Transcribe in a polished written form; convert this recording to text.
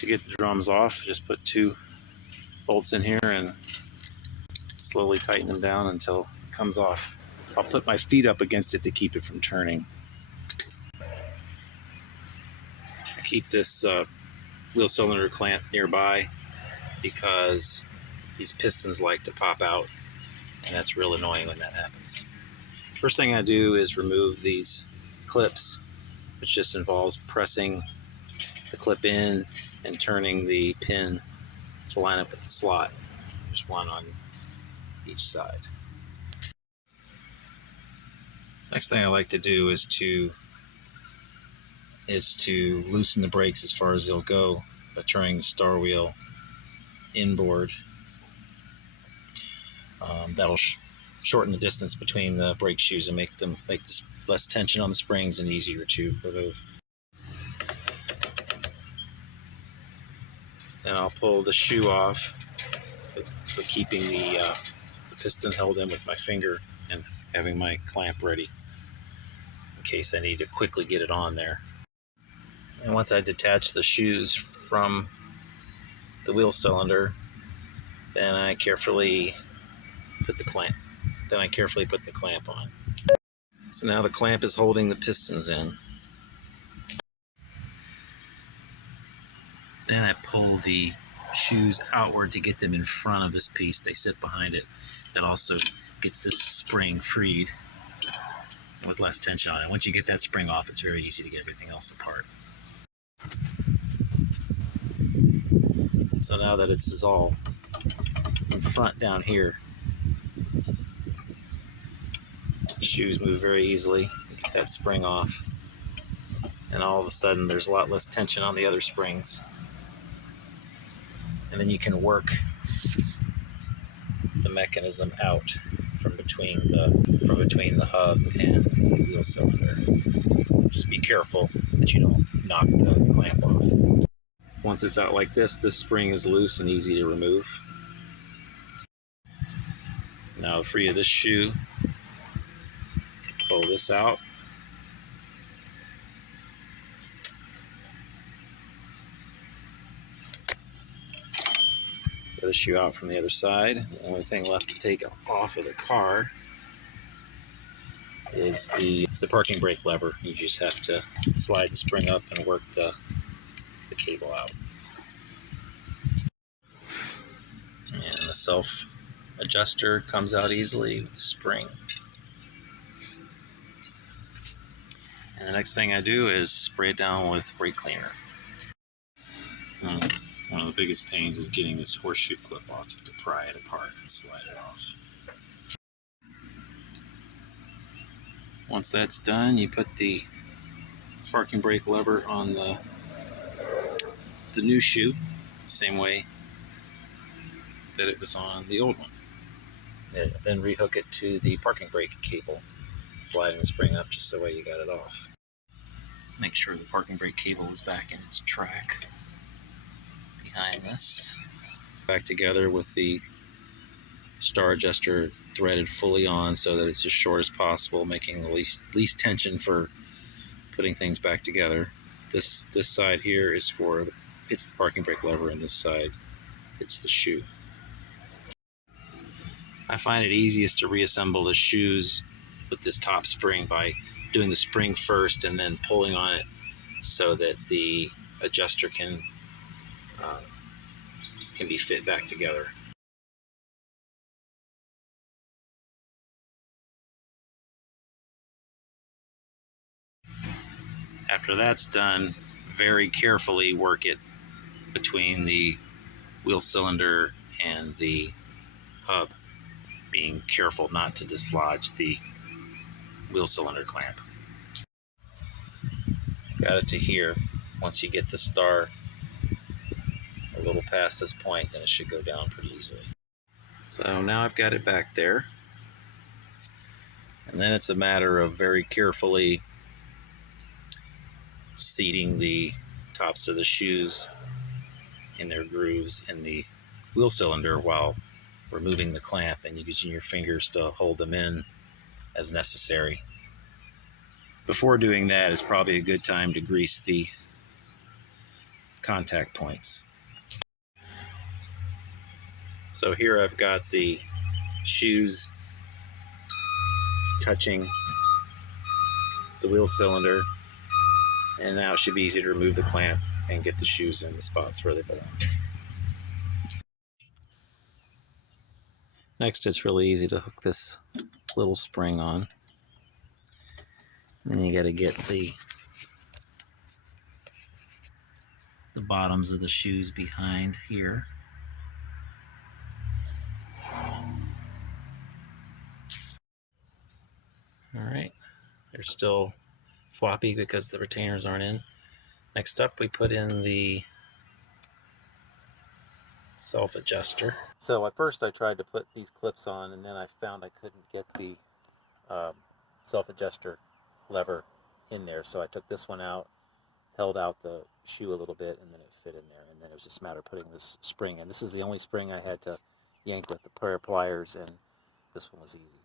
To get the drums off, just put 2 bolts in here and slowly tighten them down until it comes off. I'll put my feet up against it to keep it from turning. I keep this wheel cylinder clamp nearby because these pistons like to pop out, and that's real annoying when that happens. First thing I do is remove these clips, which just involves pressing the clip in and turning the pin to line up with the slot. There's one on each side. Next thing I like to do is to loosen the brakes as far as they'll go by turning the star wheel inboard. That'll shorten the distance between the brake shoes and make this less tension on the springs and easier to remove. Then I'll pull the shoe off, but keeping the piston held in with my finger and having my clamp ready in case I need to quickly get it on there. And once I detach the shoes from the wheel cylinder, then I carefully put the clamp on. So now the clamp is holding the pistons in. Then I pull the shoes outward to get them in front of this piece. They sit behind it. That also gets this spring freed with less tension on it. Once you get that spring off, it's very easy to get everything else apart. So now that it's all in front down here, the shoes move very easily. Get that spring off, and all of a sudden there's a lot less tension on the other springs. And then you can work the mechanism out from between the hub and the wheel cylinder. Just be careful that you don't knock the clamp off. Once it's out like this spring is loose and easy to remove. Now free of this shoe, pull this out. Get the shoe out from the other side. The only thing left to take off of the car is the parking brake lever. You just have to slide the spring up and work the cable out. And the self adjuster comes out easily with the spring. And the next thing I do is spray it down with brake cleaner. One of the biggest pains is getting this horseshoe clip off. You have to pry it apart and slide it off. Once that's done, you put the parking brake lever on the new shoe, same way that it was on the old one. Then rehook it to the parking brake cable, sliding the spring up just the way you got it off. Make sure the parking brake cable is back in its track behind this. Back together with the star adjuster threaded fully on so that it's as short as possible, making the least tension for putting things back together. This side here is for hits the parking brake lever, and this side hits the shoe. I find it easiest to reassemble the shoes with this top spring by doing the spring first and then pulling on it so that the adjuster can be fit back together. After that's done, very carefully work it between the wheel cylinder and the hub, being careful not to dislodge the wheel cylinder clamp. Got it to here. Once you get the star a little past this point, then it should go down pretty easily. So now I've got it back there, and then it's a matter of very carefully seating the tops of the shoes in their grooves in the wheel cylinder while removing the clamp and using your fingers to hold them in as necessary. Before doing that is probably a good time to grease the contact points. So here I've got the shoes touching the wheel cylinder, and now it should be easy to remove the clamp and get the shoes in the spots where they belong. Next, it's really easy to hook this little spring on. And then you got to get the bottoms of the shoes behind here. All right, they're still floppy because the retainers aren't in. Next up, we put in the self-adjuster. So at first I tried to put these clips on, and then I found I couldn't get the self-adjuster lever in there. So I took this one out, held out the shoe a little bit, and then it fit in there. And then it was just a matter of putting this spring in. This is the only spring I had to yank with the pair of pliers, and this one was easy.